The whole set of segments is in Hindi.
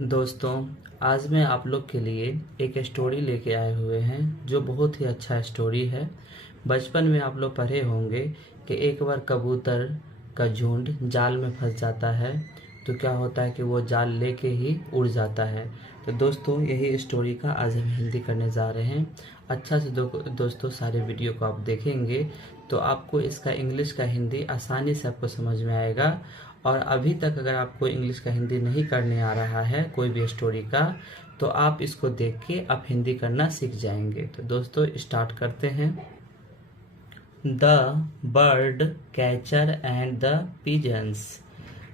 दोस्तों, आज मैं आप लोग के लिए एक स्टोरी लेके आए हुए हैं जो बहुत ही अच्छा स्टोरी है। बचपन में आप लोग पढ़े होंगे कि एक बार कबूतर का झुंड जाल में फंस जाता है तो क्या होता है कि वो जाल लेके ही उड़ जाता है। तो दोस्तों, यही स्टोरी का आज हम हिंदी करने जा रहे हैं। अच्छा से दोस्तों, सारे वीडियो को आप देखेंगे तो आपको इसका इंग्लिश का हिंदी आसानी से आपको समझ में आएगा। और अभी तक अगर आपको इंग्लिश का हिंदी नहीं करने आ रहा है कोई भी स्टोरी का, तो आप इसको देख के आप हिंदी करना सीख जाएंगे। तो दोस्तों, स्टार्ट करते हैं। The bird catcher and the pigeons.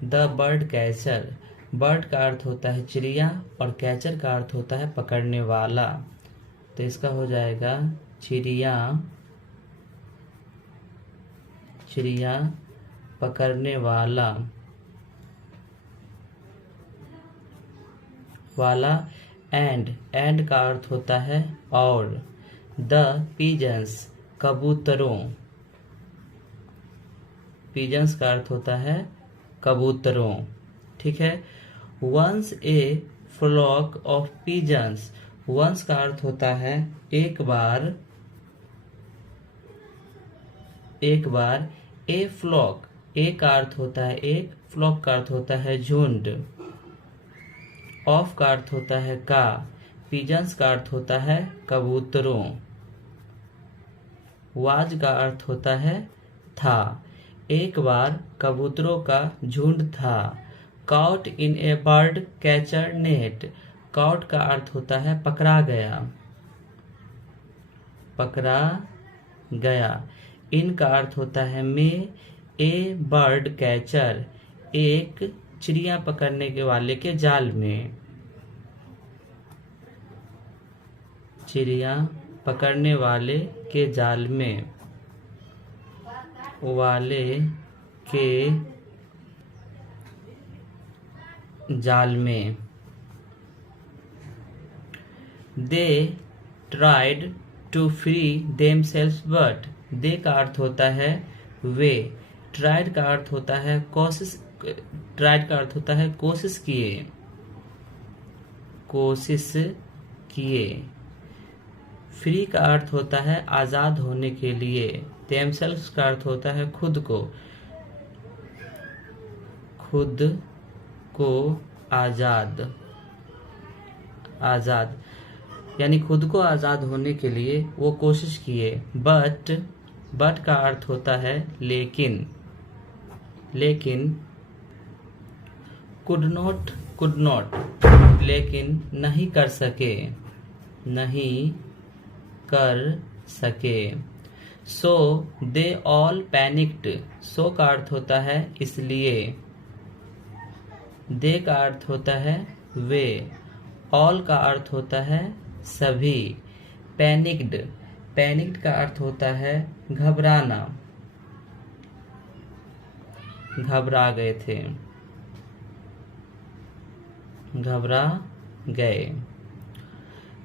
The bird catcher, bird का अर्थ होता है चिड़िया और कैचर का अर्थ होता है पकड़ने वाला। तो इसका हो जाएगा चिड़िया चिड़िया पकड़ने वाला एंड का अर्थ होता है और। द पिजन्स, कबूतरों, पिजन्स का अर्थ होता है कबूतरों। ठीक है। Once a flock of pigeons, once का अर्थ होता है एक बार, ए फ्लॉक, ए का अर्थ होता है एक, फ्लॉक का अर्थ होता है झुंड, ऑफ का अर्थ होता है का, पिजन्स का अर्थ होता है कबूतरों, वाज का अर्थ होता है था, एक बार कबूतरों का झुंड था। काउट इन ए बर्ड कैचर नेट, काउट का अर्थ होता है पकड़ा गया। इन का अर्थ होता है में, ए बर्ड कैचर, एक चिड़िया पकड़ने के वाले के जाल में, चिड़िया पकड़ने वाले के जाल में, वाले के जाल में। They tried to free themselves but, they का अर्थ होता है वे, ट्राइड का अर्थ होता है कोशिश, ट्राइड का अर्थ होता है कोशिश किए। फ्री का अर्थ होता है आजाद होने के लिए। देमसेल्व्स का अर्थ होता है खुद को आजाद, यानी खुद को आजाद होने के लिए वो कोशिश किए। बट का अर्थ होता है लेकिन, कुड नॉट, लेकिन नहीं कर सके। सो दे ऑल पैनिक्ड, सो का अर्थ होता है इसलिए, दे का अर्थ होता है वे, ऑल का अर्थ होता है सभी। पैनिक्ड का अर्थ होता है घबराना, घबरा गए थे, घबरा गए।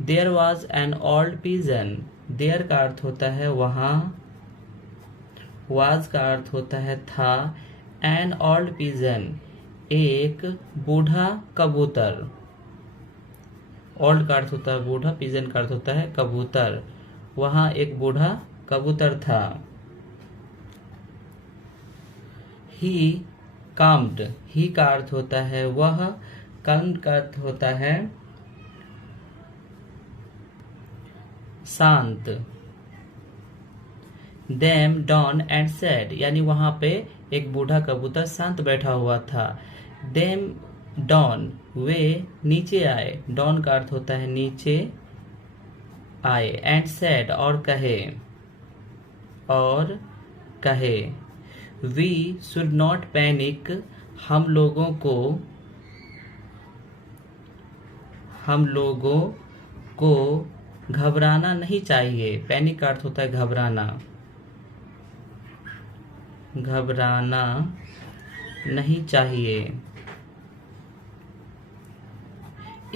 There was an old pigeon, there का अर्थ होता है वहां, वाज का अर्थ होता है था, एन ओल्ड पिजन, एक बूढ़ा कबूतर। ओल्ड का अर्थ होता है बूढ़ा, पिजन का अर्थ होता है कबूतर, वहां एक बूढ़ा कबूतर था। ही काम्ड, ही का अर्थ होता है वह, काम्ड का अर्थ होता है शांत। देम डाउन एंड सेड, यानी वहां पे एक बूढ़ा कबूतर शांत बैठा हुआ था। देम डाउन, वे नीचे आए, डाउन का अर्थ होता है नीचे आए, एंड सेड और कहे। वी शुड नॉट पैनिक, हम लोगों को घबराना नहीं चाहिए। पैनिक का अर्थ होता है घबराना नहीं चाहिए।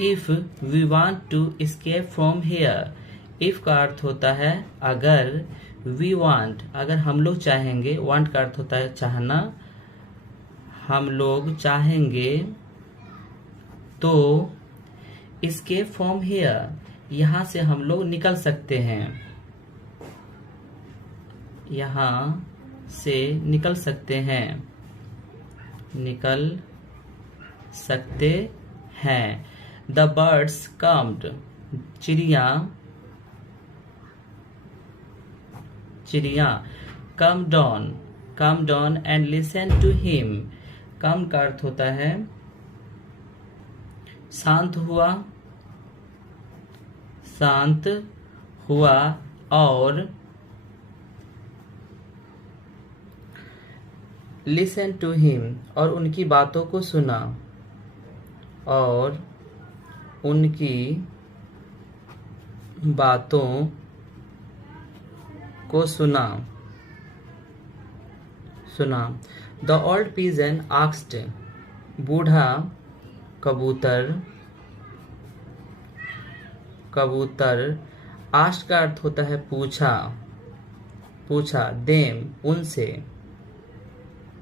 If we want to escape from here, if का अर्थ होता है अगर, वी वांट, अगर हम लोग चाहेंगे, वांट का अर्थ होता है चाहना, हम लोग चाहेंगे तो escape from here, यहाँ से हम लोग निकल सकते हैं, यहाँ से निकल सकते हैं, निकल सकते हैं। The birds calmed, चिड़िया come down and listen to him। calm का अर्थ होता है शांत हुआ और listen to him, और उनकी बातों को सुना, और उनकी बातों को सुना। The old pigeon asked, बूढ़ा कबूतर asked का अर्थ होता है पूछा them, उनसे,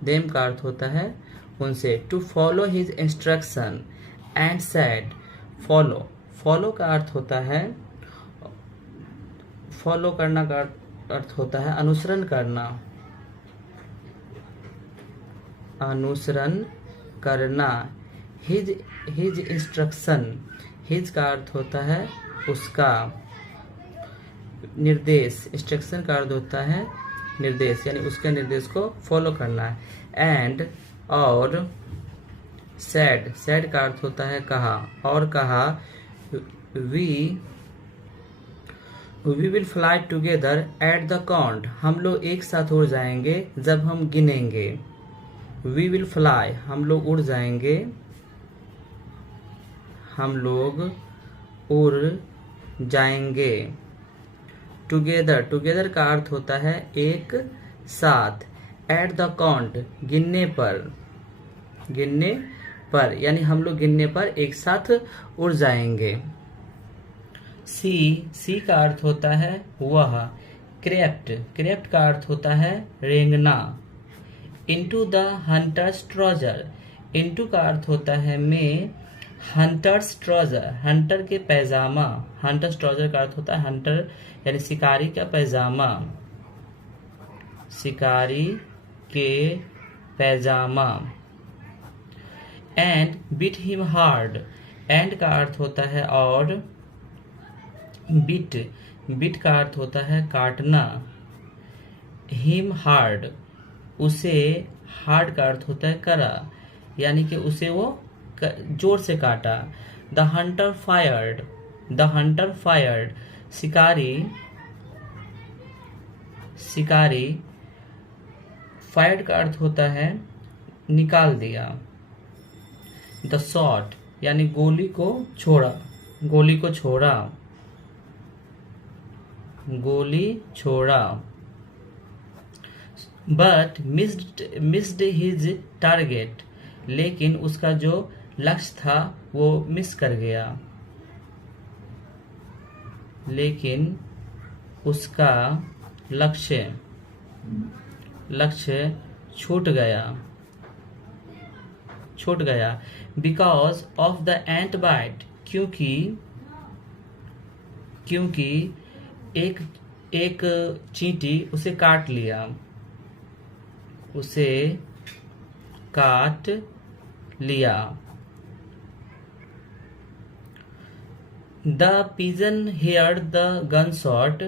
them का अर्थ होता है उनसे, to follow his instruction and said, follow का अर्थ होता है, फॉलो करना का अर्थ होता है अनुसरण करना। हिज इंस्ट्रक्शन, हिज का अर्थ होता है उसका, निर्देश, इंस्ट्रक्शन का अर्थ होता है निर्देश, यानी उसके निर्देश को फॉलो करना है। एंड, और सैड का अर्थ होता है कहा, और कहा we will fly together at the count, हम लोग एक साथ उड़ जाएंगे जब हम गिनेंगे। वी विल फ्लाई, हम लोग उड़ जाएंगे, हम लोग उड़ जाएंगे। टुगेदर का अर्थ होता है एक साथ। एट द काउंट, गिनने पर, यानी हम लोग गिनने पर एक साथ उड़ जाएंगे। सी का अर्थ होता है वह। क्रेप्ट का अर्थ होता है रेंगना। Into the hunters trouser, into का अर्थ होता है में, हंटर्स ट्राउजर, हंटर के पैजामा। हंटर्स ट्राउजर का अर्थ होता है हंटर यानी शिकारी का पैजामा, शिकारी के पैजामा। And beat him hard, and का अर्थ होता है और, बीट का अर्थ होता है काटना। हिम हार्ड, उसे, हार्ड का अर्थ होता है करा, यानी कि उसे वो जोर से काटा। द हंटर फायर्ड, शिकारी, फायर्ड का अर्थ होता है निकाल दिया। द शॉट, यानी गोली को छोड़ा। बट मिस्ड हिज टारगेट, लेकिन उसका जो लक्ष्य था वो मिस कर गया, लेकिन उसका लक्ष्य छूट गया। Because of the ant bite, क्योंकि एक चींटी उसे काट लिया। The pigeon heard the gun shot,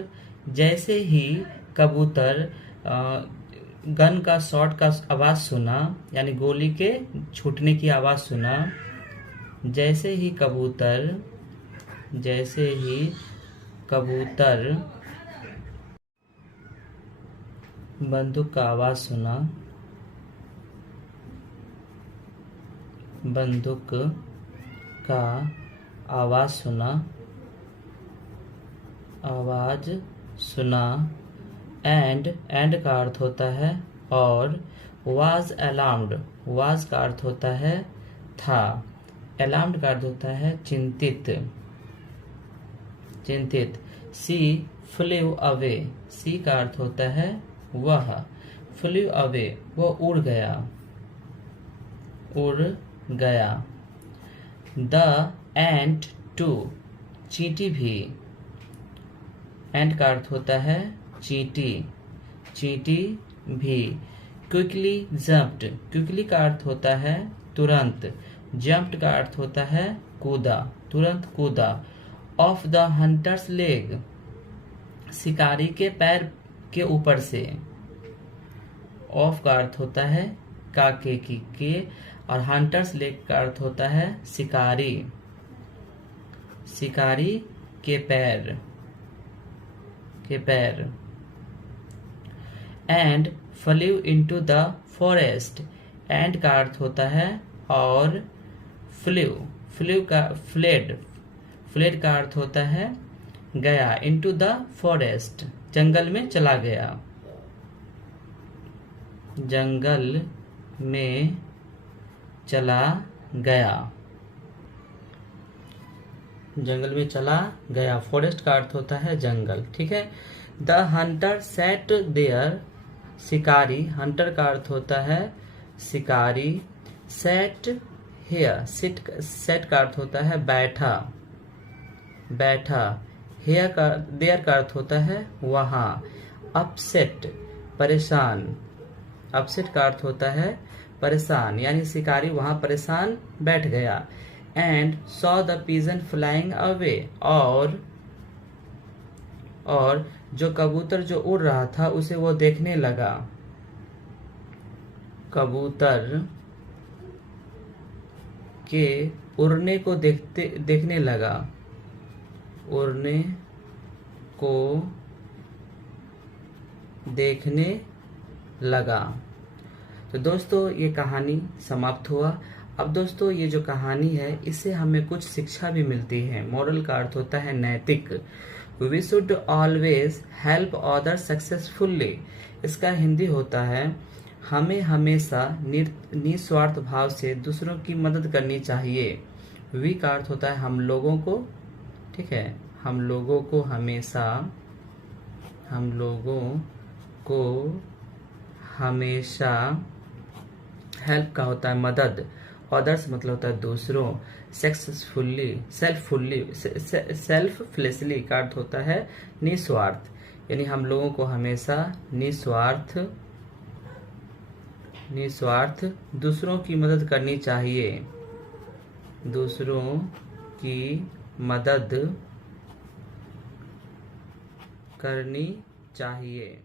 जैसे ही कबूतर गन का शॉट का आवाज सुना, यानी गोली के छूटने की आवाज सुना, जैसे ही कबूतर बंदूक का आवाज सुना, एंड का अर्थ होता है और, वाज अलार्म्ड, वाज का अर्थ होता है था, अलार्म्ड का अर्थ होता है चिंतित। सी फ्लेव अवे, सी का अर्थ होता है वह, फ्लेव अवे वो उड़ गया। द एंट टू, चींटी भी। एंट का अर्थ होता है चींटी, चींटी भी। क्विकली जंप्ड, क्विकली का अर्थ होता है तुरंत। जंप्ड का अर्थ होता है कूदा, तुरंत कूदा। ऑफ द हंटर्स लेग, शिकारी के पैर के ऊपर से। ऑफ का अर्थ होता है काके की के, और हंटर्स लेग का अर्थ होता है शिकारी, शिकारी के पैर, के पैर। And flew into the forest, and का अर्थ होता है और फ्लेव, फ्लेव का फ्लेड, फ्लेड का अर्थ होता है गया। इनटू द फॉरेस्ट, जंगल में चला गया, जंगल में चला गया, जंगल में चला गया। फॉरेस्ट का अर्थ होता है जंगल, ठीक है। द हंटर सेट देयर, शिकारी, हंटर का अर्थ होता है शिकारी। सेट हेयर, सेट का अर्थ होता है बैठा, बैठा। हेयर का, देयर का अर्थ होता है वहां। अपसेट, परेशान, अपसेट का अर्थ होता है परेशान, यानी शिकारी वहां परेशान बैठ गया। And saw the pigeon flying away, और जो कबूतर जो उड़ रहा था उसे वो देखने लगा, कबूतर के उड़ने को देखने लगा, उड़ने को देखने लगा। तो दोस्तों ये कहानी समाप्त हुआ। अब दोस्तों ये जो कहानी है इससे हमें कुछ शिक्षा भी मिलती है। मॉरल का अर्थ होता है नैतिक। We should always help other successfully, इसका हिंदी होता है हमें हमेशा निस्वार्थ भाव से दूसरों की मदद करनी चाहिए। वी का अर्थ होता है हम लोगों को, ठीक है, हम लोगों को हमेशा, हम लोगों को हमेशा। हेल्प का होता है मदद, अदर्स मतलब होता है दूसरों। सक्सेसफुल्ली, सेल्फलेसली का अर्थ होता है निस्वार्थ, यानी हम लोगों को हमेशा निस्वार्थ दूसरों की मदद करनी चाहिए, दूसरों की मदद करनी चाहिए।